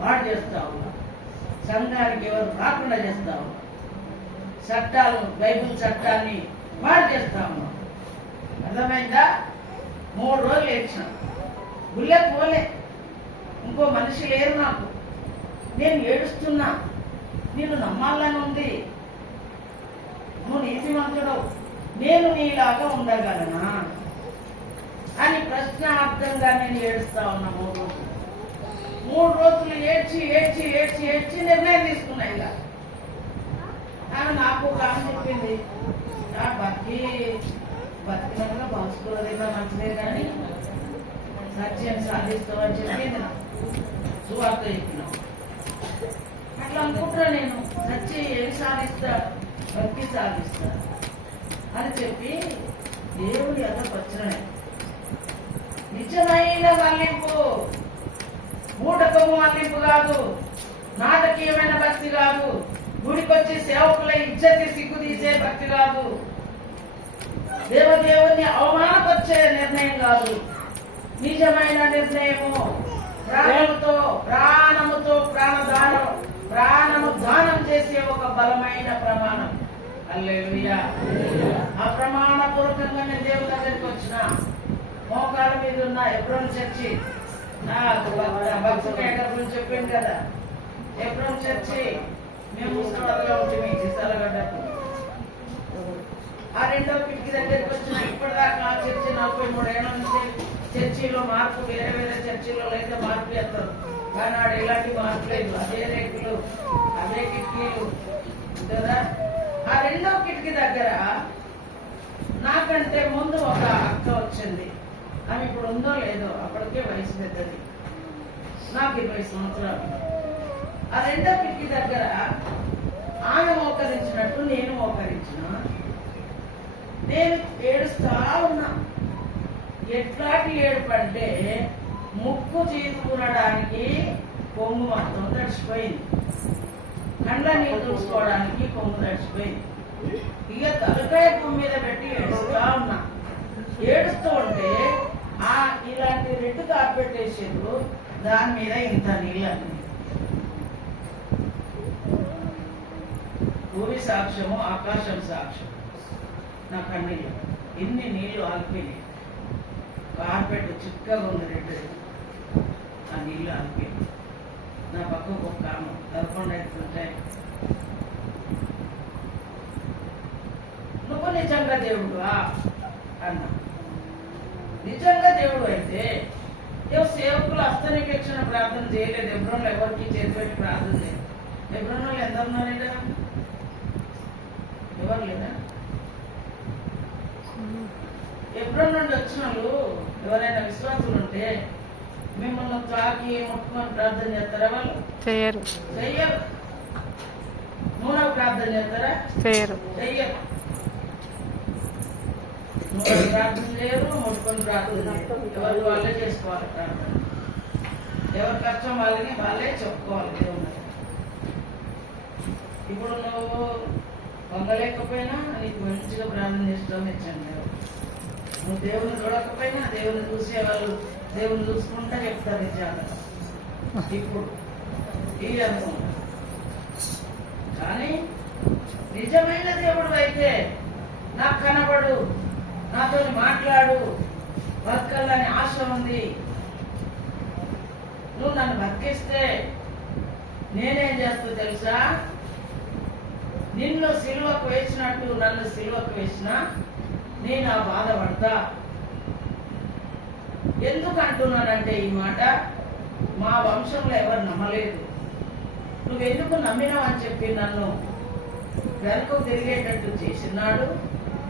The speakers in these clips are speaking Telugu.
పాడు చేస్తా ఉన్నా. సంఘానికి ఎవరు రాకుండా చేస్తా ఉన్నా. చట్టాలు, బైబిల్ చట్టాన్ని పాడు చేస్తా ఉన్నా. అర్థమైందా? 3 రోజులు ఏడ్చిన, గుళ్ళే పోలే, ఇంకో మనిషి లేరు నాకు, నేను ఏడుస్తున్నా, నేను నమ్మాలని ఉంది, నువ్వు నీతిమంతుడవు, నేను నీలాగా ఉండగలనా అని ప్రశ్నార్థంగా నేను ఏడుస్తా ఉన్నా. 3 రోజులు ఏడ్చి ఏడ్చి ఏడ్చి ఏడ్చి నిర్ణయం తీసుకున్నా. ఇలా ఆమె నాకు ఒక ఆమె చెప్పింది, బతికినట్టుగా పంచుకోలేదా మంచిదే కానీ సత్యం సాధిస్తావని చెప్పింది. నాకు సువార్త చెప్పినావు. అట్లా అనుకుంటా నేను, సత్యం ఏమి సాధిస్తా, భక్తి సాధిస్తా అని చెప్పి దేవుడి అర్థపరచనే. నిజమైన మళ్లింపు, మూటకము మళ్లింపు కాదు, నాటకీయమైన భక్తి కాదు, గుడికొచ్చి సేవకుల ఇజ్జతి సిగ్గు తీసే భక్తి కాదు, దేవదేవుని అవమానపరిచే నిర్ణయం కాదు. నిజమైన నిర్ణయము ప్రాణముతో ప్రాణము దానం చేసే ఒక బలమైన ప్రమాణం. హల్లెలూయా. ఆ ప్రమాణపూర్వకంగా నేను దేవుని దగ్గరికి వచ్చిన, మోకాళ్ళ మీద ఉన్న ఎబ్రోన్ చర్చి, భక్తుపేట గురించి చెప్పింది కదా, ఎబ్రోన్ చర్చి మేము ముసలిగా ఉంటుంది చిస్తాలగడ్డకు. ఆ 2వ కిటికీ దగ్గరికి వచ్చిన. ఇప్పటిదాకా ఆ చర్చి 43 ఏళ్ల నుంచి చర్చిలో మార్పు, వేరే వేరే చర్చిలో అయితే మార్పు చేస్తారు, కానీ ఆడ ఎలాంటి మార్పు లేదు. అదే రేకులు, అదే కిటికీలు కదా. ఆ 2వ కిటికీ దగ్గర నాకంటే ముందు ఒక అక్క వచ్చింది. ఆమె ఇప్పుడు ఉందో లేదో, అప్పటికే వయసు పెద్దది, నాకు 20 సంవత్సరాలు. ఆ 2వ కిటికీ దగ్గర ఆమె మోకరించినట్టు నేను మోకరించిన. నేను ఏడుస్తా ఉన్నా. ఎట్లాంటి ఏడుపు అంటే, ముక్కు చీదుకునడానికి కొంగు మొత్తం తడిచిపోయింది, కండ్ల నీళ్ళు చూసుకోవడానికి కొంగు తడిచిపోయింది. ఇక తలకాయ భూమి మీద పెట్టి ఏడుస్తా ఉన్నా. ఏడుస్తూ ఉంటే ఇలాంటి రెడ్ కార్పెట్ వేసేప్పుడు దాని మీద ఇంత నీళ్ళు. భూమి సాక్ష్యము, ఆకాశం సాక్ష్యం. నా కన్నీళ్ళు ఇన్ని నీళ్లు ఆగిపోయినాయి. కార్పెట్ చిక్కగా ఉంది రెడ్, ఆ నీళ్లు ఆగిపోయింది. నా పక్కకు ఒక కామం దర్పండ ఎట్లుంటే, నువ్వు నిజంగా దేవుడువా అన్నా. నిజంగా దేవుడు అయితే సేవకులు హస్తనిరీక్షణ ప్రార్థన చేయలేదు. ఎబ్రోన్లో ఎవరికి చేతిపెట్టి ప్రార్థన చేయలేదు. ఎబ్రోన్లో ఎంత ఉన్నారేడా? ఎవరు లేదా? ఎబ్రోన్ నుండి వచ్చిన వాళ్ళు ఎవరైనా విశ్వాసులు ఉంటే మిమ్మల్ని తాకి ముట్టుకొని ప్రార్థన చేస్తారా? వాళ్ళు చెయ్యరు. నూనె ప్రార్థన చేస్తారా? చెయ్యరు. నూనె ప్రార్థన చేయరు, ముట్టుకొని ప్రార్థన చేయరు. ఎవరు వాళ్ళే చేసుకోవాలి ప్రార్థన. ఎవరి కష్టం వాళ్ళే చెప్పుకోవాలి దేవుడు. ఇప్పుడు నువ్వు పొందలేకపోయినా నీకు మంచిగా ప్రార్థన చేస్తావు ఇచ్చండి. నువ్వు దేవుని చూడకపోయినా దేవుని చూసే వాళ్ళు దేవుని చూసుకుంటా చెప్తారు నిజాలు. ఇప్పుడు ఇది అనుకుంటా. కానీ నిజమైన దేవుడు అయితే నాకు కనబడు, నాతో మాట్లాడు, బతకాలని ఆశ ఉంది, నువ్వు నన్ను బతికిస్తే నేనేం చేస్తా తెలుసా? నిన్ను సిలువకు వేసినట్టు నన్ను సిలువకు వేసినా నేను ఆ బాధపడతా. ఎందుకు అంటున్నానంటే ఈ మాట, మా వంశంలో ఎవరు నమ్మలేదు. నువ్వెందుకు నమ్మినావు అని చెప్పి నన్ను వెనక్కు తిరిగేటట్టు చేసినాడు.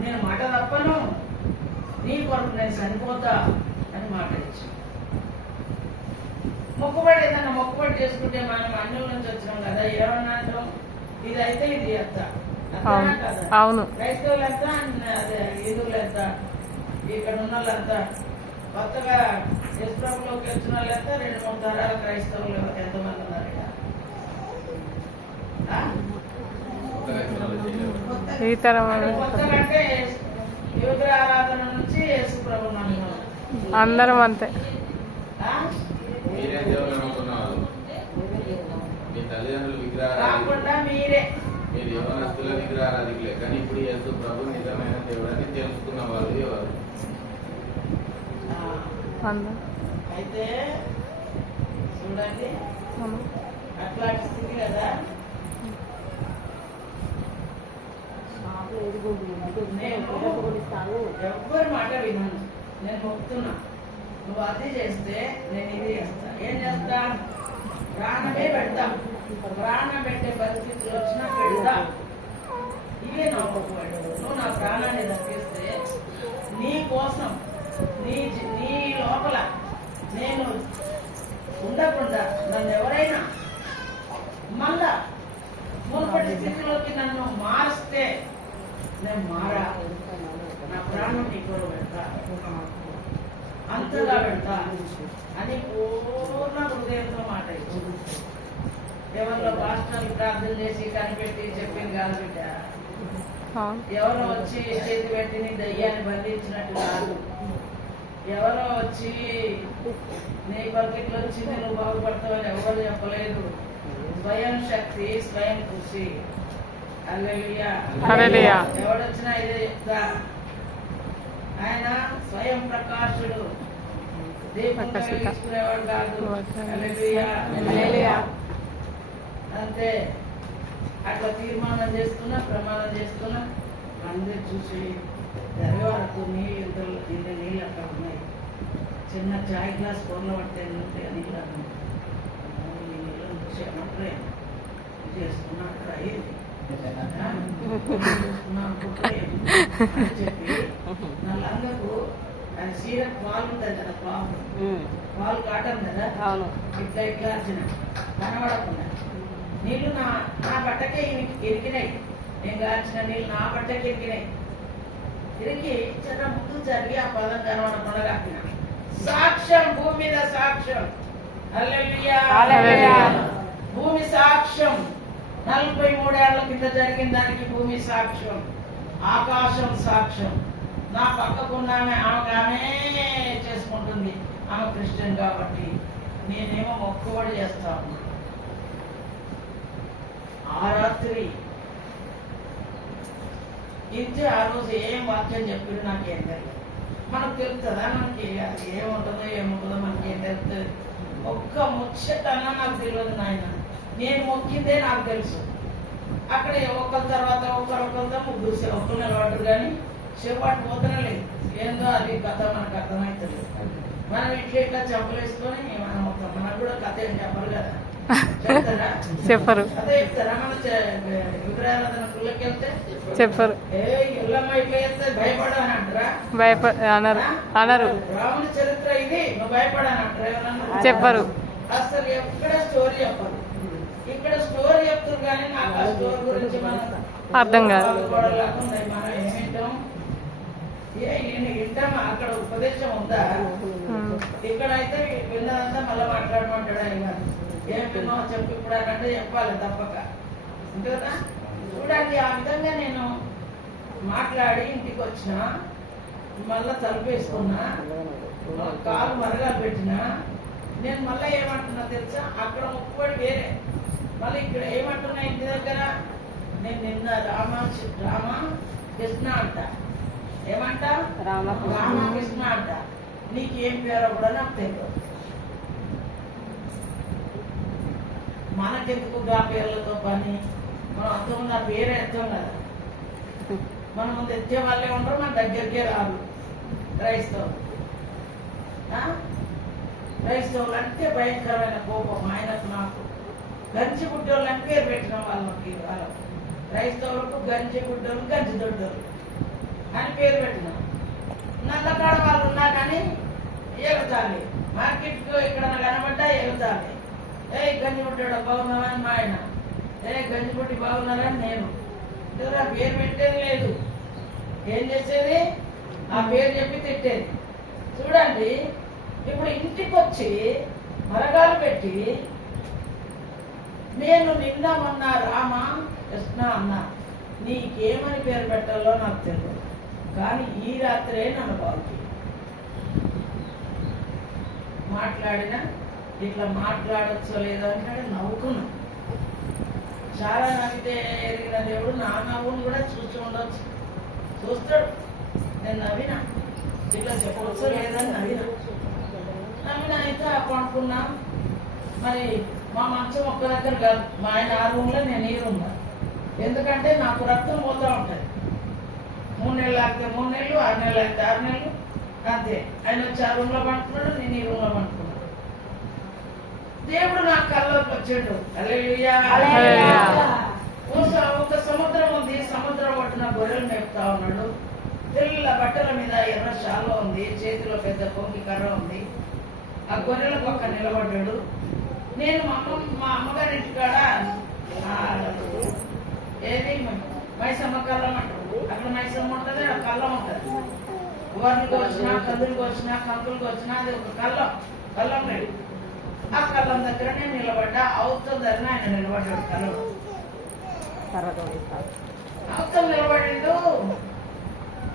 నేను మాట తప్పను, నీ కొరకు నేను చనిపోతా అని మాట ఇచ్చాను. మొక్కుబడి ఏదన్నా మొక్కుబడి చేసుకుంటే మనం అన్యుల నుంచి వచ్చినాం కదా, ఏమన్నా అంటాం, ఇది అయితే ఇది ఎంత అవును, క్రైస్తవులు ఎంత, అదే హిందువులు ఎంత, ఇక్కడ ఉన్న వాళ్ళంతా, కొత్తగా యశ్వరంలోకి వచ్చిన వాళ్ళు ఎంత, 2-3 తరాల క్రైస్తవులు ఎంతమంది ఉన్నారు? కొత్తగా అంటే విగ్రహారాధన నుంచి యేసు ప్రభు నమ్మిన అందరం అంతే. మీరు యవనస్తుల విగ్రహారాధికులే, కానీ ఇప్పుడు యేసు ప్రభు నిజమైన దేవుడని తెలుసుకున్న వాళ్ళు ఎవరు? అయితే చూడండి, అట్లాంటి స్థితి కదా. ఎవ్వరి మాట విన్నాను, నేను మొక్కుతున్నా. నువ్వు అది చేస్తే నేను ఇది చేస్తా. ఏం చేస్తా? ప్రాణమే పెడతా. ప్రాణం పెట్టే పరిస్థితులు వచ్చినా పెడతా. ఇవే నా మొక్కుబడి. నువ్వు నా ప్రాణాన్ని దక్కిస్తే నీ కోసం నీ లోపల నేను ఉండకుండా నన్ను ఎవరైనా మళ్ళా మునుపటి స్థితిలోకి నన్ను మారిస్తే నేను మారా. నా ప్రాణం నీ కూడా పెడతా, అంతగా పెడతా అని పూర్ణ హృదయంతో మాట ఇచ్చింది. ఎవరిలో పాస్టర్లు ప్రార్థన చేసి కనిపెట్టి చెప్పింది కాదు బిడ్డ. ఎవరో వచ్చి చేతి పెట్టి నీ దయ్యాన్ని బంధించినట్టు కాదు. ఎవరో వచ్చి నీ పర్కిట్లో వచ్చింది నువ్వు బాగుపడతావని ఎవరు చెప్పలేదు. స్వయం శక్తి, స్వయం కృషి. హల్లెలూయా. ఎవడొచ్చినా ఇదే చెప్తా. ఆయన స్వయం ప్రకాశుడు, దీపం వెలిగించుకునేవాడు కాదు. హల్లెలూయా. అంతే. అట్లా తీర్మానం చేస్తున్నా, ప్రమాణం చేస్తున్నా. అందరు చూసి తెరవరకు నీళ్ళు అక్కడ ఉన్నాయి. చిన్న చాయ్ గ్లాస్ ఫోన్లో పడితే ఉంటే నీళ్ళు అక్కడ నీళ్ళని చూసి అన్నప్పుడే చేసుకున్నట్టు అయింది. చెప్పి నల్లంగకు అది సీర పాలు ఉంటుంది కదా, పాలు కాటం కదా, ఇట్లా ఇట్లా వచ్చిన కనబడకుండా నీళ్లు నా బట్టకే ఇరికినాయి. నేను కాల్చిన నీళ్ళు నా బట్టకి ఇరికినాయి. తిరిగి చిన్న ముందు జరిగి ఆ పదం కనబడకుండా కాకిన సాక్ష్యం, భూమి మీద సాక్ష్యం. హల్లెలూయా. భూమి సాక్ష్యం. 43 ఏళ్ల కింద జరిగిన దానికి భూమి సాక్ష్యం, ఆకాశం సాక్ష్యం. నా పక్కకున్న ఆమె చేసుకుంటుంది. ఆమె క్రిస్టియన్ కాబట్టి నేనేమో మొక్కుబడి చేస్తాను. ఆ రాత్రి ఇంతే. ఆ రోజు ఏం వాక్యం చెప్పారు నాకేం తెలియదు. మనకు తెలుస్తుందా? మనకి అది ఏముంటుందో మనకేం తెలుస్తుంది? ఒక్క ముచ్చటన్నా నాకు తెలియదు నాయన. నేను మొక్కిందే నాకు తెలుసు. అక్కడ ఒకరి తర్వాత ఒకరితో ముగ్గురు సేవకులు నిలబడ్డారు, కానీ సేపాటు పోతనే లేదు. ఏందో అది కథ మనకు అర్థమవుతుంది. మనం ఇట్లా చెప్పలేసుకొని మనం మనకు కూడా కథ ఏం చెప్పరు కదా. చెప్పరు. అదే చెప్తారా? మన విగ్రహారాధన గుళ్ళకి వెళ్తే చెప్పరు. ఎల్లమ్మ ఇట్లా చేస్తే భయపడని అంటారా? అనరు. రాముని చరిత్ర ఇది, నువ్వు భయపడని అంటారా? చెప్పరు. అసలు ఎక్కడ స్టోరీ చెప్పరు. ఇక్కడ స్టోరీ చెప్తారు, కానీ నాకు ఆ స్టోరీ గురించి మనం అర్థం కాదు. మనం ఏమింటాం? వింటాం. అక్కడ ఉపదేశం ఉందా? ఇక్కడైతే విన్నదంతా మళ్ళీ మాట్లాడమంటాడు ఆయన. ఏం విన్నావు చెప్పు ఇప్పుడు అంటే చెప్పాలి తప్పక. అంతేనా? చూడండి, ఆ విధంగా నేను మాట్లాడి ఇంటికి వచ్చిన, మళ్ళా తలుపేసుకున్నా, కాలు మరగాలు పెట్టినా. నేను మళ్ళీ ఏమంటున్నా తెలుసా? అక్కడ మొక్కుబడి వేరే, మళ్ళీ ఇక్కడ ఏమంటున్నా ఇంటి దగ్గర. నేను నిన్న రామకృష్ణ అంట. ఏమంట? రామకృష్ణ అంట. నీకేం పేరో కూడా నాకు తెలియదు. మనకెందుకు గా పేర్లతో పని? మనం అర్థం నా పేరే అర్థం కదా. మన ముందు ఎత్తే వాళ్ళే ఉండరు, మన దగ్గరికే రాదు. క్రైస్తవులు అంటే భయంకరమైన కోపం ఆయనకు నాకు. గంజి గుడ్డోళ్ళు అని పేరు పెట్టిన వాళ్ళకి. క్రైస్తవులకు గంజి గుడ్డోళ్ళు, గంజి దొడ్డోళ్ళు అని పేరు పెట్టిన. నల్లకాడ వాళ్ళు ఉన్నా కానీ ఎగుతాలి. మార్కెట్కు ఎక్కడన్నా కనబడ్డా ఎగుతాలి. గంజి గుడ్డాడు బాగున్నావని మా ఆయన, గంజి గుడ్డి బాగున్నారని నేను. ఆ పేరు పెట్టేది లేదు. ఏం చేసేది? ఆ పేరు చెప్పి తిట్టేది. చూడండి, ఇప్పుడు ఇంటికి వచ్చి మరగాలు పెట్టి నేను నిన్న మొన్న రామ కృష్ణ అన్నా, నీకేమని పేరు పెట్టాలో నాకు తెలియదు, కానీ ఈ రాత్రే నన్ను బాగుంది మాట్లాడినా. ఇట్లా మాట్లాడొచ్చో లేదో అంటే నవ్వుకున్నా. చాలా నవ్వితే ఎరిగిన దేవుడు నా నవ్వును కూడా చూస్తూ ఉండొచ్చు, చూస్తాడు. నేను నవ్వినా ఇట్లా చెప్పవచ్చు లేదని నవ్వినా అయితే అనుకున్నా. మరి మా మంచం ఒక్క దగ్గర కాదు, మా ఆయన ఆ రూమ్లో నేను ఈ రూమ్లో. ఎందుకంటే నాకు రక్తం పోతూ ఉంటుంది. 3 నెలలు ఆగితే 3 నెలలు, 6 నెలలు ఆగితే 6 నెలలు, అంతే. ఆయన వచ్చి ఆ రూమ్లో పండుకున్నాడు, నేను ఈ రూమ్లో పండుకున్నాను. దేవుడు నా కళ్ళలోకి వచ్చాడు. హల్లెలూయా. ఒక సముద్రం ఉంది, సముద్రం ఒడ్డున గొర్రెలు మేపుతా ఉన్నాడు. తెల్ల బట్టల మీద ఎర్ర శాలో ఉంది, చేతిలో పెద్ద కొంగి కర్ర ఉంది. ఆ గొర్రెల పక్క నిలబడ్డాడు. నేను మా అమ్మగారి ఇంటికాడ ఏది మైసమ్మ కళ్ళం అంటారు. అక్కడ మైసమ్మ ఉంటుంది, ఆ కళ్ళం ఉంటుంది. గోర్లకు వచ్చినా, కందులకు వచ్చినా, కంకులకు వచ్చినా అది ఒక కళ్ళం లేదు. ఆ కళ్ళం దగ్గర నేను నిలబడ్డా. అవతల దగ్గర ఆయన నిలబడ్డాడు. కళ్ళం అవతల నిలబడిండు.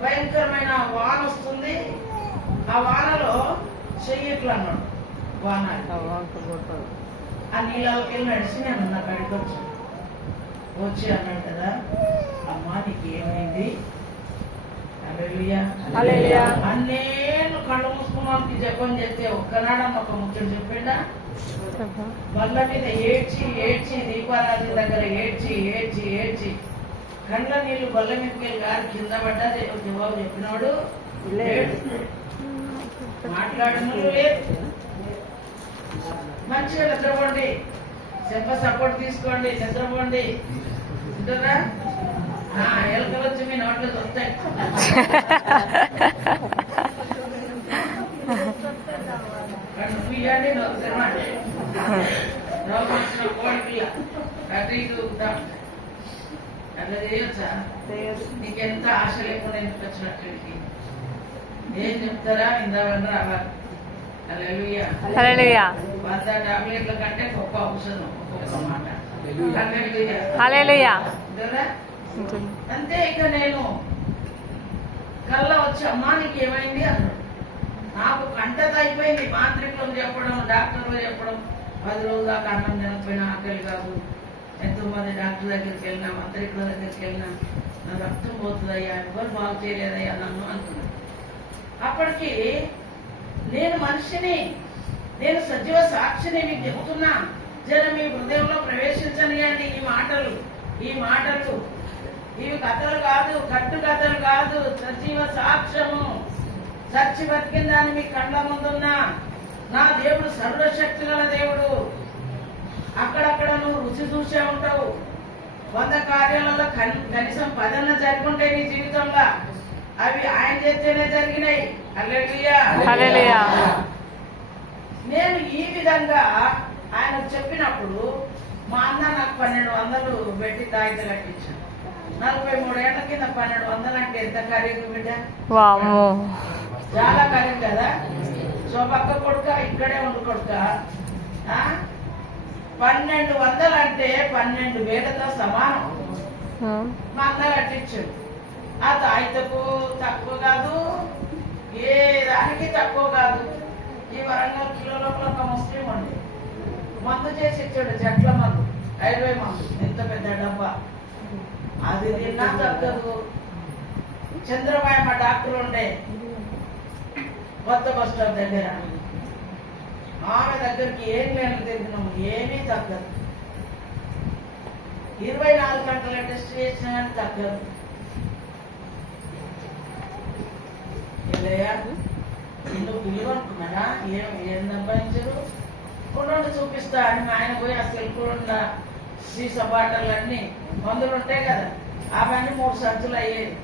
భయంకరమైన వాన వస్తుంది. ఆ వానలో చెయ్యట్లు అన్నాడు. వాన ఆ నీళ్ళకి వెళ్ళి నడిచి నేను నా బయటకు వచ్చి అన్నాడు కదా, అమ్మా నీకు ఏమైంది? హల్లెలూయా. అన్నేళ్ళు కళ్ళు మూసుకున్నానికి జపం చేస్తే ఒక్కనాడన్న ఒక ముఖ్యం చెప్పిండా? బల్ల మీద ఏడ్చి దీపారాధన దగ్గర ఏడ్చి కండ్ల నీళ్లు బల్ల మీదకి వెళ్ళి గారి కింద పడ్డా జవాబు చెప్పినవాడు మాట్లాడను లేదు. మంచిగా నిద్రపోండి, చెప్ప సపోర్ట్ తీసుకోండి, నిద్రపోండి. ఉంటుందా? ఎలకలు వచ్చి మీ నోట్లో వస్తాయి. తీయండి, నొక్కుతామండి. వచ్చిన కోడి పిల్ల అటు ఇటు అట్లా చేయొచ్చా? నీకెంత ఆశ లేకుండా ఎందుకు వచ్చినట్టు ఏం చెప్తారా? ఇందామని రావాలి. హల్లెలూయా. 100 టాబ్లెట్ల కంటే గొప్ప ఔషధం, ఒక్కొక్క మాట. హల్లెలూయా. అంతే. ఇక నేను కళ్ళ వచ్చి అమ్మా నీకు ఏమైంది అన్నాడు. నాకు కంటత అయిపోయింది. మాంత్రికులు చెప్పడం, డాక్టర్లు చెప్పడం, 10 రోజుల దాకా అన్నం తినకపోయినా ఆకలి కాదు. ఎంతో మంది డాక్టర్ దగ్గరికి వెళ్ళినా, మంత్రికుల దగ్గరికి వెళ్ళినా నా రక్తం పోతుందయ్యా, ఎవరు బాగు చేయలేదయ్యా నన్ను అనుకున్నాను. అప్పటికి నేను మనిషిని, నేను సజీవ సాక్షిని మీకు చెబుతున్నా. జర మీ హృదయంలో ప్రవేశించనియండి. ఈ మాటలు ఇవి కథలు కాదు, కట్టు కథలు కాదు, సజీవ సాక్ష్యము. చచ్చి బతికిన దాన్ని మీ కళ్ళ ముందున్నా. నా దేవుడు సర్వశక్తి గల దేవుడు. అక్కడక్కడ నువ్వు రుచి చూసే ఉంటావు. 100 కార్యాలలో కనీసం 10 జరుగుంటాయి నీ జీవితంలో. అవి ఆయన చేస్తేనే జరిగినాయి. హల్లెలూయా. నేను ఈ విధంగా ఆయన చెప్పినప్పుడు మా అన్న నాకు 1200 పెట్టి తాగితే కట్టించాను. 43 ఏళ్ల కింద 1200 అంటే ఎంత ఖరీదు బిడ్డ? చాలా ఖరీదు కదా. శోభక్క కొడుక ఇక్కడే ఉండు కొడుక. 1200 అంటే 12,000తో సమానం. మా అన్న కట్టించాడు. ఆ తాయితకు తక్కువ కాదు, ఏ దానికి తక్కువ కాదు. ఈ వరంగల్ కిలో లోపల ఒక ముస్లిం ఉంది, మందు చేసి ఇచ్చాడు. చెట్ల మందు, 50 మందు, ఎంత పెద్ద డబ్బా. అది తిన్నా తగ్గదు. చంద్రబాయమ్మ డాక్టర్ ఉండే కొత్త బస్ స్టాప్ దగ్గర. ఆమె దగ్గరికి ఏం గంటలు తిరిగినాము, ఏమీ తగ్గదు. 24 గంటల టెస్ట్ చేసినా కానీ తగ్గదు. నిన్ను పిలువ అనుకున్నారా? ఏం సంపాదించారు? కొనుండి చూపిస్తా అని మా ఆయన పోయి ఆ సెల్ఫ్లో ఉన్న సీస బాటలన్నీ మందులు ఉంటాయి కదా, అవన్నీ 3 సంచులు అయ్యేది.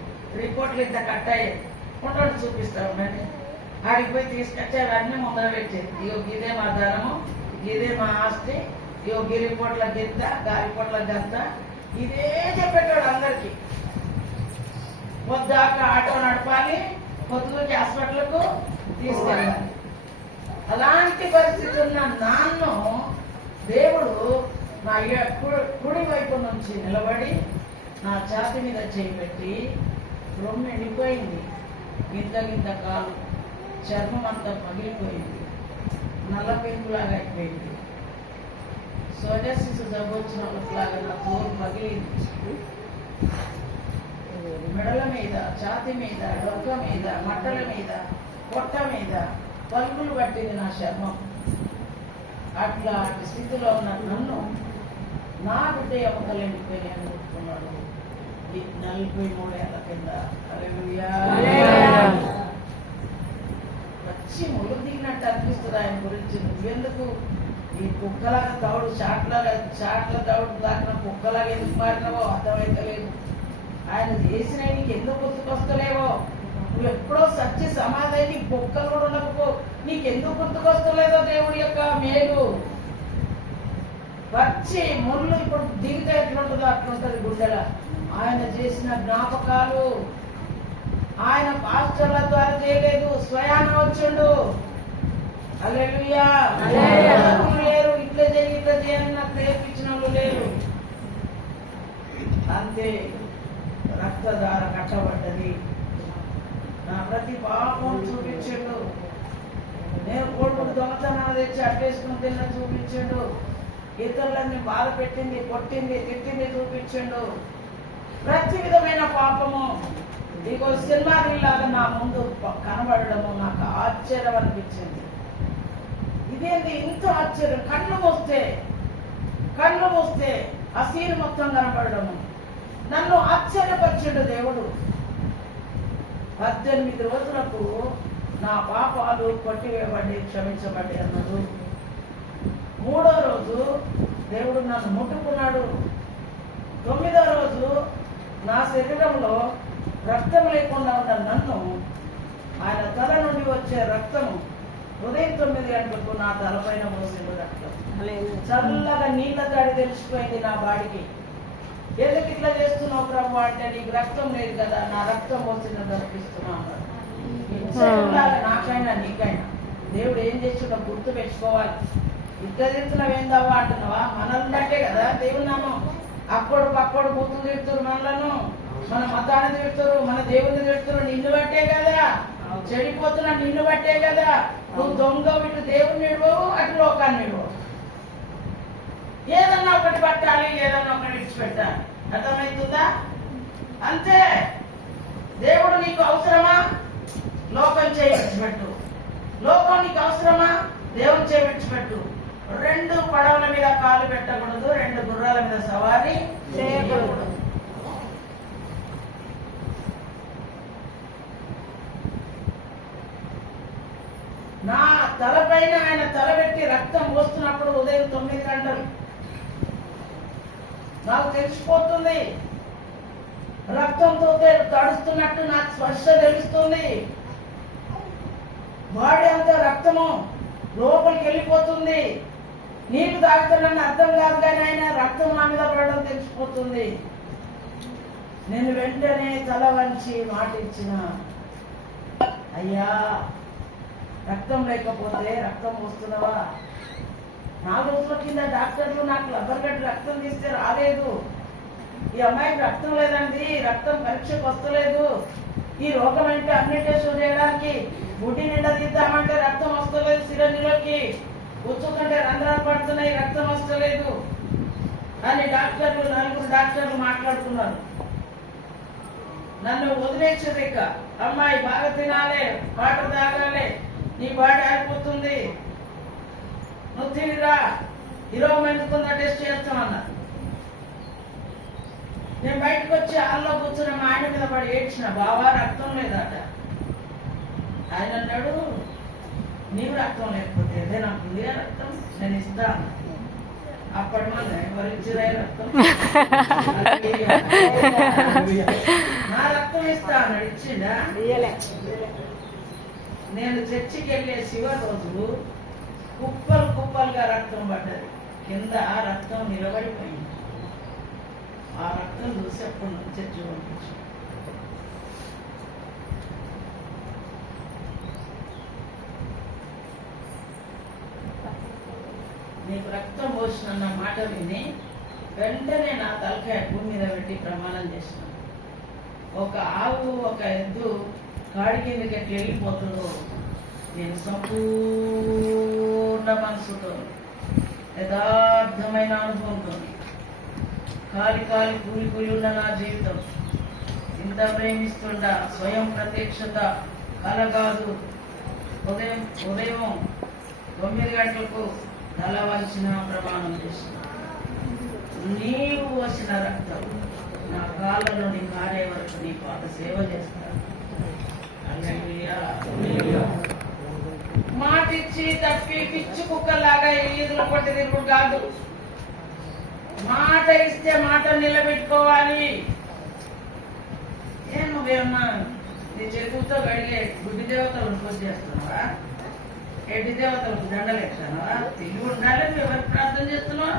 రిపోర్ట్లు ఇంత కట్ అయ్యేది. కొనుండి చూపిస్తా ఉండండి. ఆడికి పోయి తీసుకొచ్చి అవన్నీ ముందర పెట్టేది. ఇగో గిదే మా ధనము, గిదే మా ఆస్తి, ఇగో గి రిపోర్ట్ల గింత, గా రిపోర్ట్ల గంత, ఇదే చెప్పేటోడు అందరికి. పొద్దాక ఆటో నడపాలి, పొద్దుకి హాస్పిటల్కు తీసుకెళ్ళాలి. అలాంటి పరిస్థితి ఉన్న నాన్ను దేవుడు నా కుడి వైపు నుంచి నిలబడి నా ఛాతి మీద చేయి పెట్టి రొమ్ము ఎండిపోయింది, గింత కాలు, చర్మం అంతా పగిలిపోయింది, నల్ల పెంకులాగా అయిపోయింది. సోజసిస్ జబ్బు వచ్చిన వాళ్ళలాగా నా తోలు పగిలింది. మెడల మీద, ఛాతి మీద, డొక్క మీద, మట్టల మీద, పొట్ట మీద పలుకులు పట్టింది నా చర్మం. అట్లాంటి స్థితిలో ఉన్న నన్ను నా బిడ్డ ఎముకలు ఎండిపోయాను కొట్టుకున్నాడు ఈ 43 ఏళ్ల కింద. హల్లెలూయా. వచ్చి ముళ్ళు దిగినట్టు అనిపిస్తుంది ఆయన గురించి. నువ్వెందుకు ఈ కుక్కలాగా తౌడు చాట్ల తౌడు దాకా కుక్కలాగా ఎందుకు మారినావో అర్థమైతలేదు. ఆయన చేసిన నీకు ఎందుకు గుర్తుకొస్తలేవో, నువ్వు ఎప్పుడో సచ్చి సమాధి కుక్కలు కూడా ఉండకపో, నీకు ఎందుకు గుర్తుకొస్తలేదో దేవుడి యొక్క మేలు. వచ్చి ముళ్ళు ఇప్పుడు దిగితే ఎట్లుంటుందో అట్లుంటది గుండెల. ఆయన చేసిన జ్ఞాపకాలు ఆయన పాస్టర్ల ద్వారా చేయలేదు, స్వయాన వచ్చిండు. హల్లెలూయా. లేరు ఇట్లా చేయని నాకు నేర్పించిన వాళ్ళు లేరు. అంతే రక్తధార కట్టబడ్డది. నా ప్రతి పాపం చూపించిండు. నేను కొడుకు దొంగతనాలు తెచ్చి అట్టేసుకుని తిన్న చూపించిండు. ఇతరులన్నీ బాధ పెట్టింది, కొట్టింది, తిట్టింది చూపించిండు. ప్రతి విధమైన పాపము ఇగో సినిమాలాగా నా ముందు కనబడము నాకు ఆశ్చర్యం అనిపించింది. ఇదేంటి ఇంత ఆశ్చర్యం? కళ్ళు మూస్తే ఆ సీన్ మొత్తం కనబడము. నన్ను ఆశ్చర్యపరిచాడు దేవుడు. 18 రోజులకు నా పాపాలు కొట్టివేయబడి క్షమించబడి అన్నాడు. 3వ రోజు దేవుడు నన్ను ముట్టుకున్నాడు. 9వ రోజు నా శరీరంలో రక్తం లేకుండా ఉన్న నన్ను ఆయన తల నుండి వచ్చే రక్తము ఉదయం 9 గంటలకు నా తలపైన మోసిండు. రక్తం చల్లగా నీళ్ళ తడి తెలిసిపోయింది నా బాడికి. ఎందుకు ఇట్లా చేస్తున్నావు ప్రభు అంటే, నీకు రక్తం లేదు కదా, నా రక్తం పోసిందని అనిపిస్తున్నా అన్నాడు. నాకైనా నీకైనా దేవుడు ఏం చేస్తున్నా గుర్తు పెట్టుకోవాలి. ఇట్లా తిడుతున్నావు ఏందవ్వా అంటున్నావా? మనల్ని బట్టే కదా దేవుడు నామం. అప్పుడు బూతులు తిడుతురు మనలను, మన మతాన్ని తిడుతురు, మన దేవుడిని తిడుతురు. నిన్ను బట్టే కదా చెడిపోతున్నా, నిన్ను బట్టే కదా. నువ్వు దొంగ, ఇటు దేవుడిని విడవవు, అటు లోకాన్ని విడవవు. ఏదన్నా ఒకటి పట్టాలి, ఏదన్నా ఒకటి విడిచిపెట్టాలి. అర్థమవుతుందా? అంతే. దేవుడు నీకు అవసరమా? లోకం చేయి విడిచిపెట్టు. లోకం నీకు అవసరమా? దేవుడు చేయి విడిచిపెట్టు. 2 పడవల మీద కాలు పెట్టకూడదు, 2 గుర్రాల మీద సవారీ చేయకూడదు. నా తలపైన ఆయన తలబెట్టి రక్తం పోస్తున్నప్పుడు ఉదయం 9 గంటలు నాకు తెలిసిపోతుంది. రక్తంతో తడుస్తున్నట్టు నాకు స్పర్శ తెలుస్తుంది. బాడీ అంతా రక్తము లోపలికి వెళ్ళిపోతుంది. నీళ్లు తాగుతున్నాను అర్థం కాదు, కానీ ఆయన రక్తం నా మీద పడడం తెలిసిపోతుంది. నేను వెంటనే తల వంచి మాట ఇచ్చిన, అయ్యా రక్తం లేకపోతే రక్తం వస్తున్నావా? 4 రోజుల కింద డాక్టర్లు నాకు లబ్బర్గడ్డ రక్తం తీస్తే రాలేదు. ఈ అమ్మాయికి రక్తం లేదండి, రక్తం పరీక్షకు వస్తలేదు. ఈ రోగం అంటే అన్ని టెస్టులు చేయడానికి గుడ్డి నిండా తీద్దామంటే రక్తం వస్తలేదు. సిరంజిలోకి కూర్చుంటే రంధ్రాలు పడుతున్నాయి, రక్తం వస్తలేదు అని 4 డాక్టర్లు మాట్లాడుతున్నారు. నన్ను వదిలేసారు. ఇక అమ్మాయి బాగా తినాలి, వాటర్ తాగాలి, నీ బాడీ ఆగిపోతుంది, నువ్వు తిరిగిరా, ఈరోజు ఎందుకుందా టెస్ట్ చేస్తామన్నారు. నేను బయటకు వచ్చి హాల్లో కూర్చుని మా ఆయన మీద పడి ఏడ్చిన, బావా రక్తం లేదట. ఆయన అన్నాడు, నీవు రక్తం లేకపోతే అదే నాకు ఉంది రక్తం, నేను ఇస్తాను. అప్పటి మన ఎవరిచ్చిరా రక్తం? నా రక్తం ఇస్తా అన్నాడు. ఇచ్చిందా? నేను చర్చికి వెళ్ళే రోజు కుప్పలుగా రక్తం పడ్డది. కింద రక్తం నిలబడిపోయింది. ఆ రక్తం చూసేప్పుడు చర్చి పంపించు. నీకు రక్తం పోసిన మాట విని వెంటనే నా తలకాయ భూమి మీద పెట్టి ప్రమాణం చేసిన. ఒక ఆవు, ఒక ఎద్దు కాడి కిందకి ఎట్లా వెళ్ళిపోతుందో నేను సంపూర్ణ మనసుతో యథార్థమైన అనుభవం ఉంటుంది. కాలి కాలి కూలి కూలి ఉన్న నా జీవితం ఇంత ప్రేమిస్తుండ స్వయం ప్రత్యక్షత కలగాదు. ఉదయం 9 గంటలకు తల వంచిన ప్రమాణం చేసిన నీవు వచ్చిన రక్తం నా కాళ్ళ నుండి కారే వరకు నీ పాత సేవ చేస్తాను. హల్లెలూయా. మాటిచ్చి తప్పి పిచ్చి కుక్కలాగా ఈదులు కొట్టి తిరుగుడు కాదు. మాట ఇస్తే మాట నిలబెట్టుకోవాలి. ఏం నువ్వేమన్నా నీ చేతులతో గడిగే గుడ్డి దేవతలను పూజ చేస్తున్నావా? ఎడ్డి దేవతలకు దండలు ఎట్టావా? తెలివి ఉండాలి. నువ్వు ఎవరికి ప్రార్థన చేస్తున్నావు?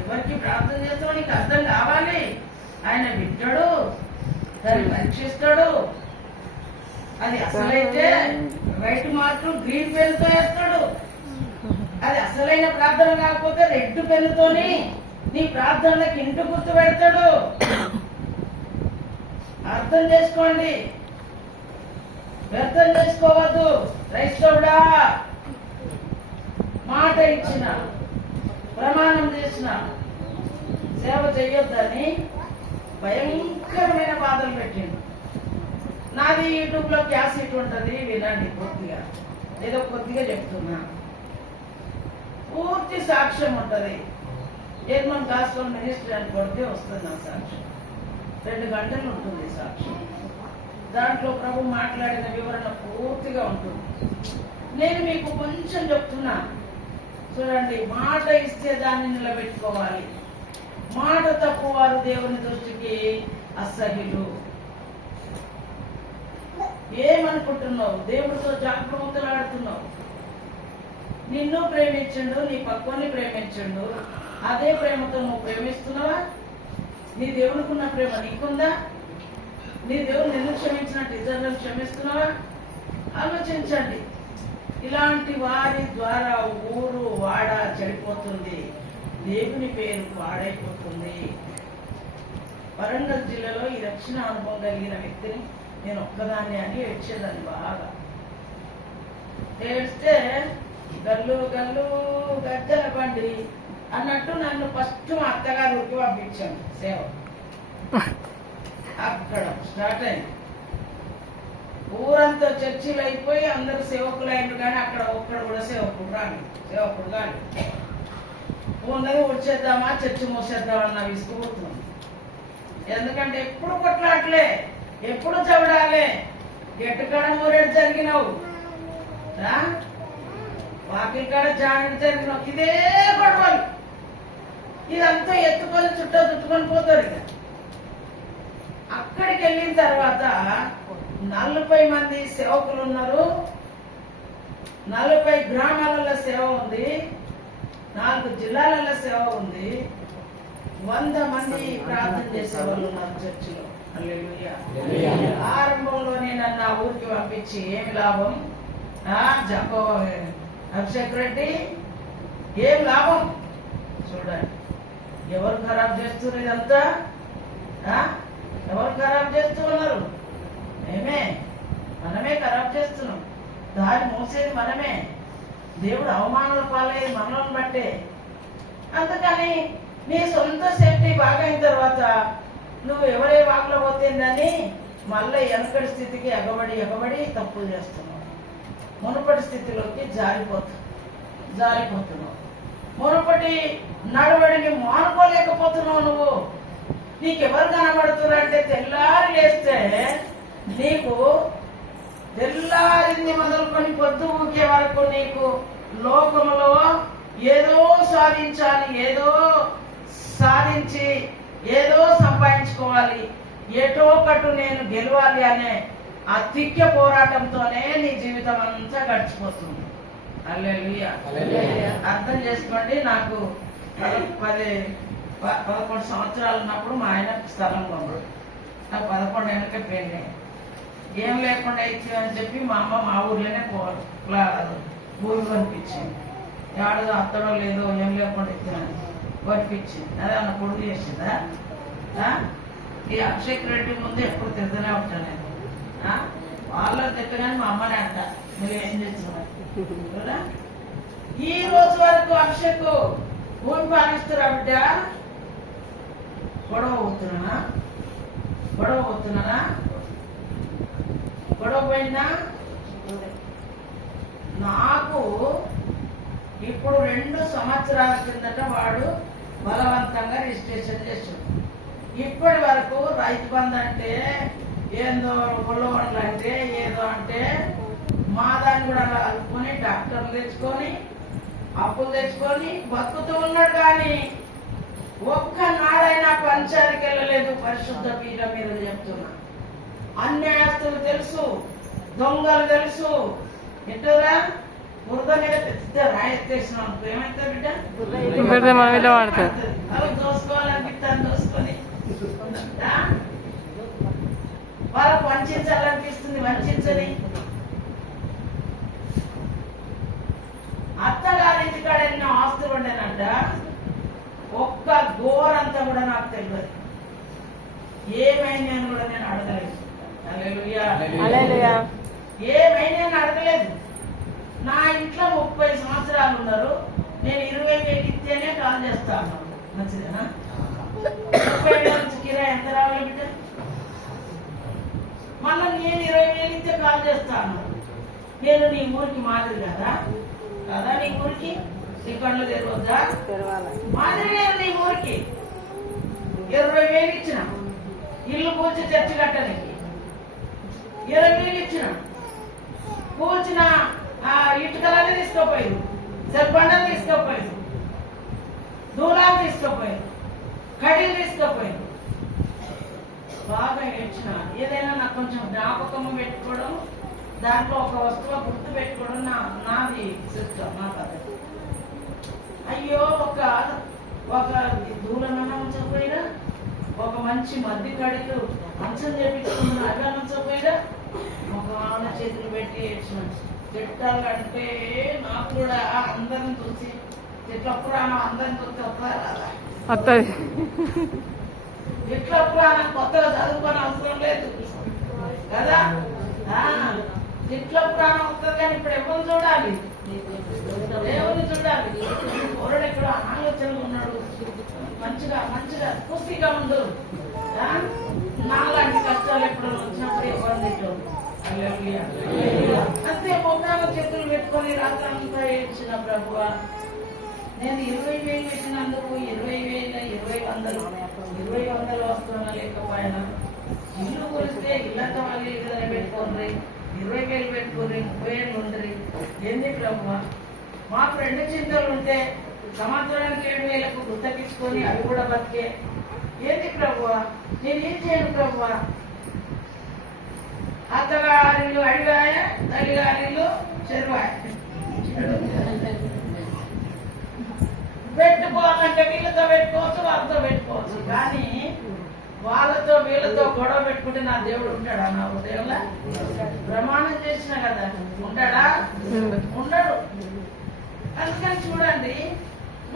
ఎవరికి ప్రార్థన చేస్తున్నావు నీకు అర్థం కావాలి. ఆయన వింటాడు, దాన్ని పరీక్షిస్తాడు. అది అసలైతే వైట్ మార్కులు గ్రీన్ పెన్తో వేస్తాడు. అది అసలైన ప్రార్థన కాకపోతే రెడ్ పెన్నుతోని నీ ప్రార్థనలకు ఇంటి గుర్తు పెడతాడు. అర్థం చేసుకోండి, వ్యర్థం చేసుకోవద్దు. క్రైస్తవుడా, మాట ఇచ్చిన ప్రమాణం చేసిన సేవ చెయ్యొద్దని భయంకరమైన బాధలు పెట్టిండు. నాది యూట్యూబ్ లో క్యాసెట్ ఉంటుంది, వినండి. ఏదో కొద్దిగా చెప్తున్నా. పూర్తి సాక్ష్యం ఉంటది. ఎర్మన్ గాస్పల్ మినిస్ట్రీ అని కొడితే వస్తుంది నా సాక్ష్యం. 2 గంటలు ఉంటుంది సాక్ష్యం. దాంట్లో ప్రభు మాట్లాడిన వివరణ పూర్తిగా ఉంటుంది. నేను మీకు కొంచెం చెప్తున్నా చూడండి. మాట ఇస్తే దాన్ని నిలబెట్టుకోవాలి. మాట తప్పు వారు దేవుని దృష్టికి అసహ్యులు. ఏమనుకుంటున్నావు? దేవుడితో జాగ్రత్తలాడుతున్నావు. నిన్ను ప్రేమించండు, నీ పక్కని ప్రేమించండు. అదే ప్రేమతో నువ్వు ప్రేమిస్తున్నావా? నీ దేవుడికున్న ప్రేమ నీకుందా? నీ దేవుడు నిన్ను క్షమించినట్టు ఇతరులను క్షమిస్తున్నావా? ఆలోచించండి. ఇలాంటి వారి ద్వారా ఊరు వాడ చెడిపోతుంది, దేవుని పేరు పాడైపోతుంది. వరంగల్ జిల్లాలో ఈ రక్షణ అనుభవం కలిగిన వ్యక్తిని నేను ఒక్కదాన్ని అని ఏడ్చేదాన్ని బాగా. ఏడ్స్తే గల్లు గల్లు గజ్జల బండి అన్నట్టు నన్ను ఫస్ట్ మా అత్తగారు ఊరికి పంపించాను సేవ. అక్కడ స్టార్ట్ అయింది. ఊరంతా చర్చిలు అయిపోయి అందరూ సేవకులు అయినారు, కానీ అక్కడ ఒక్కడు కూడా సేవకుడు కానీ ఉన్నది వచ్చేద్దామా చర్చి మూసేద్దామన్న విసుగుతుంది. ఎందుకంటే ఎప్పుడు కొట్లాట్లే, ఎప్పుడు చవడాలే. గెట్టు కాడ మూరేడు జరిగినావు, వాకిలి కాడ జానెడు జరిగినావు. ఇదే గొడవలు. ఇదంతా ఎత్తుకొని చుట్టుకొని పోతారు. ఇక అక్కడికి వెళ్ళిన తర్వాత 40 మంది సేవకులు ఉన్నారు. 40 గ్రామాలలో సేవ ఉంది, 4 జిల్లాలలో సేవ ఉంది. 100 మంది ప్రార్థన చేసే వాళ్ళు ఉన్నారు చర్చిలో. హల్లెలూయా. ఆరంభంలోనే నన్ను ఆ ఊరికి పంపించి ఏమి లాభం? అభిషేక్ రెడ్డి ఏం లాభం? చూడండి ఎవరు ఖరాబ్ చేస్తున్నారు ఇదంతా. ఎవరు ఖరాబ్ చేస్తూ ఉన్నారు? మనమే ఖరాబ్ చేస్తున్నాం. దారి మోసేది మనమే. దేవుడు అవమానాల పాలయ్యేది మనల్ని బట్టే. అందుకని నీ సొంత సేఫ్టీ బాగా అయిన తర్వాత నువ్వు ఎవరే వాకులో పోతుందని మళ్ళీ వెనకటి స్థితికి ఎగబడి తప్పులు చేస్తున్నావు. మునుపటి స్థితిలోకి జారిపోతున్నావు. మునుపటి నడవడిని మానుకోలేకపోతున్నావు నువ్వు. నీకెవరు కనబడుతున్నారంటే తెల్లారి లేస్తే నీకు తెల్లారింది మొదలుకొని పొద్దు ఊకే వరకు నీకు లోకంలో ఏదో సాధించాలి, ఏదో సాధించి ఏదో సంపాదించుకోవాలి, ఏటో కట్టు నేను గెలవాలి అనే ఆ తిక్య పోరాటంతోనే నీ జీవితం అంతా గడిచిపోతుంది. హల్లెలూయా. అర్థం చేసుకోండి. నాకు 11 సంవత్సరాలు ఉన్నప్పుడు మా ఆయన స్థలం కొన్నాడు. నాకు 11 ఏళ్ళకే పెళ్ళి. ఏం లేకుండా ఇచ్చిందని చెప్పి మా అమ్మ మా ఊర్లోనే భూమి కొనిపించింది. ఎవడో అత్తడో లేదో ఏం లేకుండా ఇచ్చాను కొనిపించింది. అదే అన్న కొడుకు చేసిందా? ఈ అభిషేక్ రెడ్డి ముందు ఎప్పుడు తిరుగుతూనే ఉంటాను నేను. వాళ్ళని తిట్టగానే మా అమ్మనే అంట, మీరు ఏం చేస్తున్నారు? ఈ రోజు వరకు అభిషేక్ భూమి పాలిస్తురా బిడ్డ? గొడవ పోతున్నానా? గొడవ పోయిందా? నాకు ఇప్పుడు 2 సంవత్సరాల కిందట వాడు బలవంతంగా రిజిస్ట్రేషన్ చేశాడు. ఇప్పటి వరకు రైతు బంధు అంటే ఏందో, గొల్లవాళ్ళు అంటే ఏదో అంటే మా దాన్ని కూడా అలా కలుపుకొని డాక్టర్లు తెచ్చుకొని అప్పులు తెచ్చుకొని బతుకుతూ ఉన్నాడు. కానీ ఒక్క నాడైనా పంచానికి వెళ్ళలేదు. పరిశుద్ధ పీఠ మీద చెప్తున్నా. అన్యాయస్తులు తెలుసు, దొంగలు తెలుసు. ఎటురా బురద మీద పెద్ద రాయెత్తేసిన ఏమైతే బిడ్డ అవి దోసుకోవాలనిపిస్తాను, దోసుకొని వాళ్ళకు వంచాలనిపిస్తుంది, వంచని. అత్తగారింటి కాడ ఎన్నో ఆస్తులు ఉండేనంట. ఒక్క గోరంతా కూడా నాకు తెలియదు. ఏమైంది అని కూడా నేను అడగలేదు. ఏమైంది అని అడగలేదు. నా ఇంట్లో 30 సంవత్సరాలు ఉన్నారు. నేను 20,000 ఇస్తేనే కాల్ చేస్తా అన్నాను. మంచిదేనా? 30,000 నుంచి కిరాయి ఎంత రావాలి బిడ్డ? మళ్ళీ నేను 20,000 ఇస్తే కాల్ చేస్తా అన్నాను. నేను నీ ఊరికి మాదిరి కదా? నీ ఊరికి నీ కళ్ళు తెరవద్దా? మాదిరి లేదు నీ ఊరికి. 20,000 ఇచ్చిన ఇల్లు కూర్చి చర్చి కట్టడానికి. 20,000 ఇచ్చిన కూర్చిన ఇటుకలన్నీ తీసుకోపోయారు, సెల్బండలు తీసుకోపోయారు, దూలాలు తీసుకోపోయారు, కడీలు తీసుకోపోయారు. బాగా ఏడ్చిన. ఏదైనా నాకు కొంచెం జ్ఞాపకము పెట్టుకోవడం, దాంట్లో ఒక వస్తువు గుర్తు పెట్టుకోవడం నాది సిస్టమ్, నా పద్ధతి. అయ్యో ఒక దూలనన్నా ఉంచకపోయినా, ఒక మంచి మధ్య కడికి మంచం చేపించుకున్న అలా ఉంచకపోయినా, ఒక ఆమె చేతులు పెట్టి ఏడ్చిన. తిట్టాలంటే నాకు కూడా అందరిని చూసి ఎట్లా పురాణం అందరిని చూస్తే వస్తుంది. ఎట్లా పురాణం కొత్తగా చదువుకొని అవసరం లేదు కదా? ఎట్లా పురాణం వస్తుంది. కానీ ఇప్పుడు ఎవరు చూడాలి? దేవుని చూడాలి. ఎవరు ఎక్కడ ఆలోచనలు ఉన్నాడు. మంచిగా మంచిగా పుష్టిగా ఉండు. నాలాంటి కష్టాలు ఎప్పుడు వచ్చినప్పుడు ఇబ్బంది అంతే. మొక్కల చేతులు పెట్టుకొని రాత్రంతా ఏడ్చిన ప్రభువా, నేను 20,000 పెట్టినందుకు 20,000 20,000 వస్తున్నా లేకపోయినా ఇల్లు కురిస్తే ఇల్లంతా వాళ్ళు ఏదైనా పెట్టుకోండి, 20,000 పెట్టుకోండి, 30,000 ఉండరు. ఏంది ప్రభువా? మాకు 2 చింతలు ఉంటే సంవత్సరానికి 7,000కు గుర్తపించుకొని అవి కూడా బతికే. ఏంది ప్రభువా? నేనేం చేయను ప్రభువా? అత్తగారిల్లు అడిగాయ, తల్లిగారిల్లు చెరువాయ. పెట్టుకోవాలంటే వీళ్ళతో పెట్టుకోవచ్చు, వాళ్ళతో పెట్టుకోవచ్చు. కానీ వాళ్ళతో వీళ్ళతో గొడవ పెట్టుకుంటే నా దేవుడు ఉంటాడా? నా దేవుళ్ళ ప్రమాణం చేసిన కదా, ఉంటాడా? ఉండడు. అందుకని చూడండి,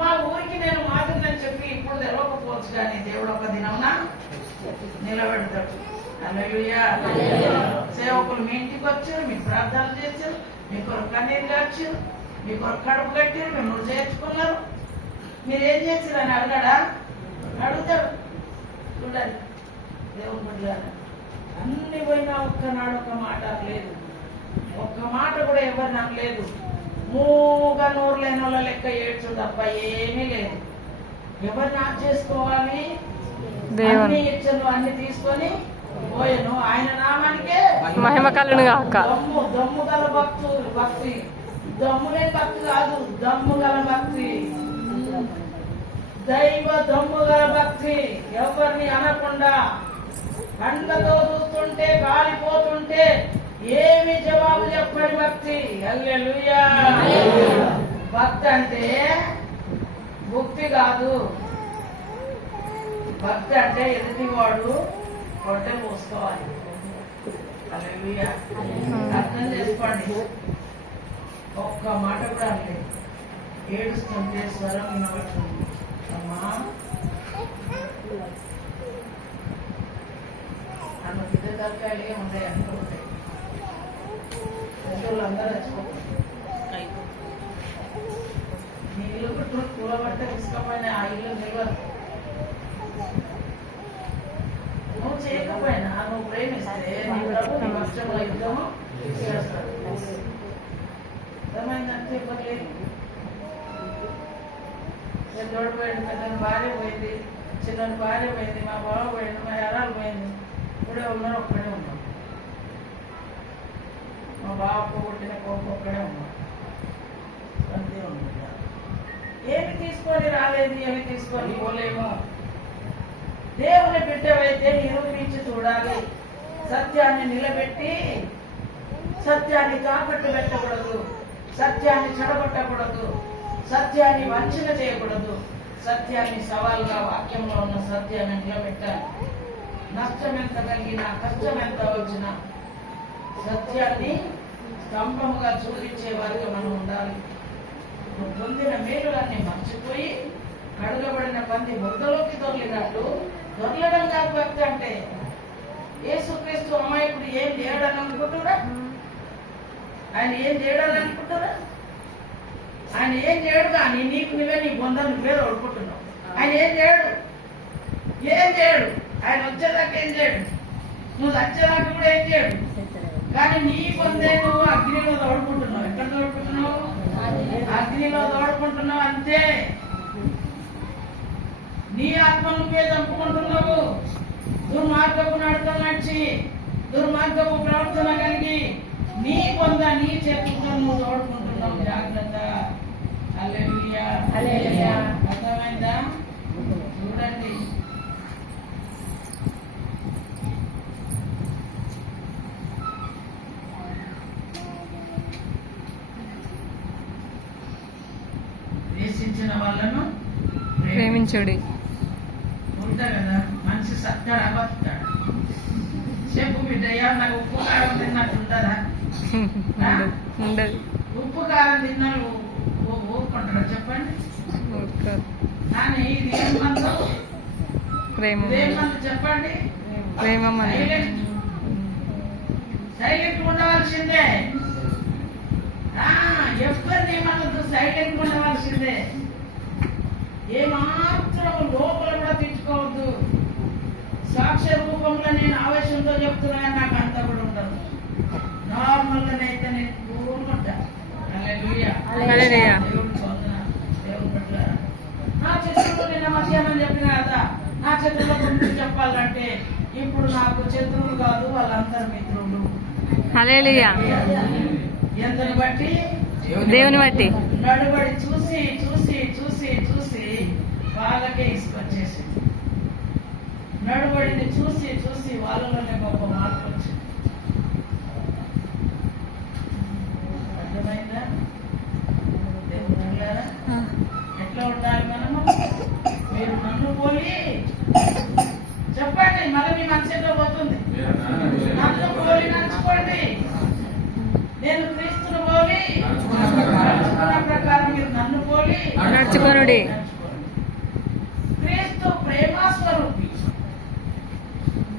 మా ఊరికి నేను మాదిరిని చెప్పి ఇప్పుడు తెలవకపోవచ్చు, కానీ దేవుడు ఒక దినమున నిలబెడతాడు. హల్లెలూయా. సేవకులు మీ ఇంటికి వచ్చారు, మీకు ప్రార్థనలు చేశారు, మీ కొరకు కన్నీరు గార్చారు, మీ కొరకు కడుపు కట్టారు, మిమ్మల్ని చేర్చుకున్నారు. మీరేం చేశారని అడగడా? అడుగుతాడు. చూడండి దేవుని బిడ్డలారా, అన్ని పోయినా ఒక్కనాడు ఒక్క మాట లేదు, ఒక్క మాట కూడా ఎవరు నాకు లేదు. మూగా నోరు లేని వాళ్ళ లెక్క ఏడ్చు తప్ప ఏమీ లేదు. ఎవరు నాకు చేసుకోవాలి? అన్ని ఇచ్చను అన్ని తీసుకొని పోయాను. ఆయన నామానికే మహిమ కలుగును గాక. దమ్ము గల భక్తి, దమ్ములే భక్తి కాదు, దమ్ము గల భక్తి, దైవ దమ్ము గల భక్తి. ఎవరిని అనకుండా కండ్లతో చూస్తుంటే కాలిపోతుంటే ఏమి జవాబు చెప్పని భక్తి. హల్లెలూయా. భక్తి అంటే భక్తి కాదు. భక్తి అంటే ఎదుటివాడు పొట్టే పోసుకోవాలి. హల్లెలూయా. అర్థం చేసుకోండి. ఒక్క మాట కూడా అంటే ఏడుస్తుంటే స్వరం వినబడుతుంది. అమ్మా అన్న బిడ్డ తరకాయలే ఉంటాయి, అంటూ ఉంటాయి. అందరూ చచ్చిపోతారు. చేస్తే నీ ప్రభు నీ పక్షంలో యుద్ధము చేస్తాడు. అర్థమైందంటే చెప్పలేదు. పెద్దోడు పోయింది, పెద్ద భార్య పోయింది, చిన్న భార్య పోయింది, మా బావ పోయింది, మా ఎరాలు పోయింది. ఇప్పుడే ఉన్నారు, ఒక్కడే ఉన్నాం. మా బావ పుట్టిన కోపం ఒక్కడే ఉన్నాం. అంతే ఉంది. ఏమి తీసుకొని రాలేదు, ఏమి తీసుకొని పోలేము. దేవుని బిడ్డవైతే నిరూపించి చూడాలి. సత్యాన్ని నిలబెట్టి సత్యాన్ని తాకట్టు పెట్టకూడదు, సత్యాన్ని చెడగొట్టకూడదు, సత్యాన్ని వంచన చేయకూడదు. సత్యాన్ని సవాల్గా వాక్యంలో ఉన్న సత్యాన్ని నిలబెట్టాలి. నష్టం ఎంత కలిగినా, కష్టం ఎంత వచ్చినా సత్యాన్ని స్తంభముగా చూపించే వారిగా మనం ఉండాలి. పొందిన మేలులన్నీ మర్చిపోయి కడుగబడిన పంది బురదలోకి దొర్లినట్టు దొర్లడం కాదు భక్తి అంటే. యేసుక్రీస్తు అమాయకుడు ఏం చేయడని అనుకుంటున్నా? ఆయన ఏం చేయడని అనుకుంటున్నా? ఆయన ఏం చేయడు. కానీ నీకు నువ్వే నీ బొందలు నువ్వే ఓడుకుంటున్నావు. ఆయన ఏం చేయడు, ఏం చేయడు. ఆయన వచ్చేదాకా ఏం చేయడు, నువ్వు వచ్చేదాకా కూడా ఏం చేయడు. కానీ నీ పొందే నువ్వు అగ్నిలో తోడుకుంటున్నావు. ఎక్కడ తోడుకుంటున్నావు? అగ్నిలో తోడుకుంటున్నావు, అంతే. నీ ఆత్మ నువ్వే చంపుకుంటున్నావు. దుర్మార్గపు నడత నడిచి, దుర్మార్గపు ప్రవర్తన కలిగి నీ పొంద నీ చేతులతో నువ్వు తోడుకుంటున్నావు. జాగ్రత్త. హల్లెలూయా, హల్లెలూయా. అర్థమైందా? చూడండి, ద్వేషించిన వాళ్ళను ప్రేమించుడి. ఉంటా కదా, మనిషి సత్తాడు, అబస్తాడు. చెప్పు బిడ్డయ్యా, నాకు ఉప్పు కారం తిన్నట్టు ఉంటుందా? ఉండదు. ఉప్పు కారం తిన్నాను ఊరుకుంటాడు, చెప్పండి. కానీ ఇది ఏం మందు? ప్రేమ. ఇదేం మందు చెప్పండి? ప్రేమ మందు. సైలెంట్ ఉండవలసిందే. ఎవరిని ఏమన్నది? సైలెంట్ ఉండవలసిందే. ఏమాత్రం లోపల కూడా తెచ్చుకోవద్దు. సాక్ష్య రూపంలో నేను ఆవేశంతో చెప్తున్నా, నాకు అంత కూడా ఉండదు. నార్మల్ గానైతే నేను ఊరుకుంటా. హల్లెలూయా, హల్లెలూయా. దేవుడి వందన, దేవుడి పట్ల. నా శత్రువులు నిన్న మధ్యాహ్నం చెప్పిన కదా, నా శత్రువుల గురించి చెప్పాలంటే ఇప్పుడు నాకు శత్రువులు కాదు, వాళ్ళందరూ మిత్రులు. హల్లెలూయా. ఎంతని బట్టి? దేవుని బట్టి. నడుబడి చూసి చూసి చూసి చూసి వాళ్ళకే ఇసుకొచ్చేసి, నడుబడిని చూసి చూసి వాళ్ళలోనే గొప్ప మార్పు వచ్చింది. అర్థమైందా? దేవుళ్ళారా, ఎట్లా ఉండాలి మనము? మీరు నన్ను పోలి చెప్పండి, మళ్ళీ మీ మనసులో పోతుంది. నన్ను పోలి నడుచుకోండి. నేను క్రీస్తును పోలి నడుచుకున్న ప్రకారం మీరు నన్ను పోలి నడుచుకొనుడి. క్రీస్తు ప్రేమ స్వరూపి,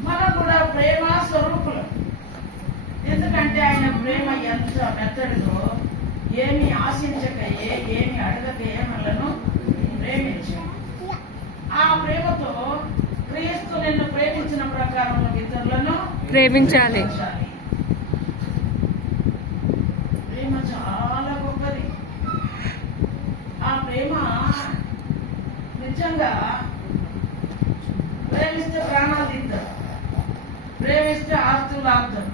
మనం కూడా ప్రేమ స్వరూపులు. ఎందుకంటే ఆయన ప్రేమ ఎంత మెత్తడిదో, ఏమి ఆశించకయే, ఏమి అడగకయే మనలను ప్రేమించాడు. ఆ ప్రేమతో క్రీస్తు నిన్ను ప్రేమించిన ప్రకారం ఇతరులను ప్రేమించాలి. ప్రేమ చాలా గొప్పది. ఆ ప్రేమ నిజంగా ప్రేమిస్తే ప్రాణాలు తింటారు, ప్రేమిస్తే ఆస్తులు ఆపుతారు,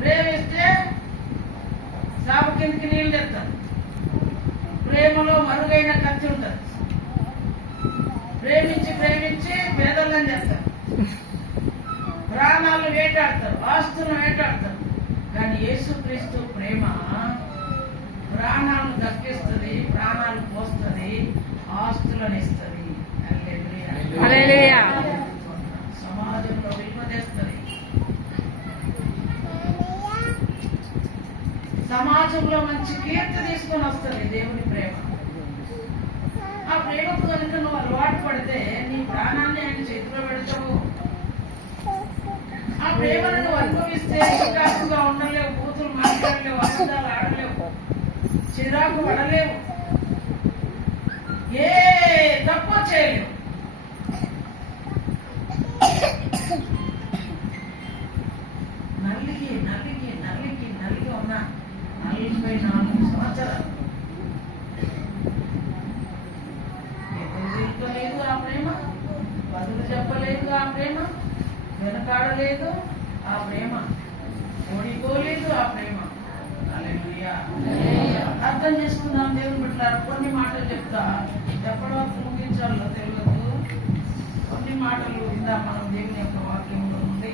ప్రేమిస్తే సాపు కిందకి నీళ్ళు తెస్తారు. ప్రేమలో మరుగైన ఖర్చు ఉంటుంది. ప్రేమించి ప్రేమించి పేదలను చేస్తారు, ప్రాణాలు వేటాడతారు, ఆస్తులను వేటాడతారు. కానీ యేసుక్రీస్తు ప్రేమ ప్రాణాలను దక్కిస్తుంది, ప్రాణాలు పోస్తుంది, ఆస్తులను ఇస్తుంది. హల్లెలూయా. సమాజంలో విలువ తెస్తుంది. సమాజంలో మంచి కీర్తి తీసుకొని వస్తుంది దేవుని ప్రేమ. ఆ ప్రేమకు కనుక నువ్వు అలవాటు పడితే నీ ప్రాణాన్ని ఆయన చేతిలో పెడతావు. ఆ ప్రేమను నువ్వు అనుభవిస్తే చిరాకుగా ఉండలేవు, బూతులు మాట్లాడలేవు, అబద్ధాలు ఆడలేవు, చిరాకు పడలేవు, ఏ తప్పు చేయలేవు. 74 సంవత్సరాలు ఎదురులేదు ఆ ప్రేమ, బదులు చెప్పలేదు ఆ ప్రేమ, వెనకాడలేదు ఆ ప్రేమ, ఓడిపోలేదు ఆ ప్రేమ. హల్లెలూయా. అర్థం చేసుకుందాం దేవుని బిడ్డలారా. కొన్ని మాటలు చెప్తా, ఎప్పటి వరకు ముగించాలో తెలియదు. కొన్ని మాటలు ఇందా మనం దేవుని యొక్క వాక్యంలో ఉంది.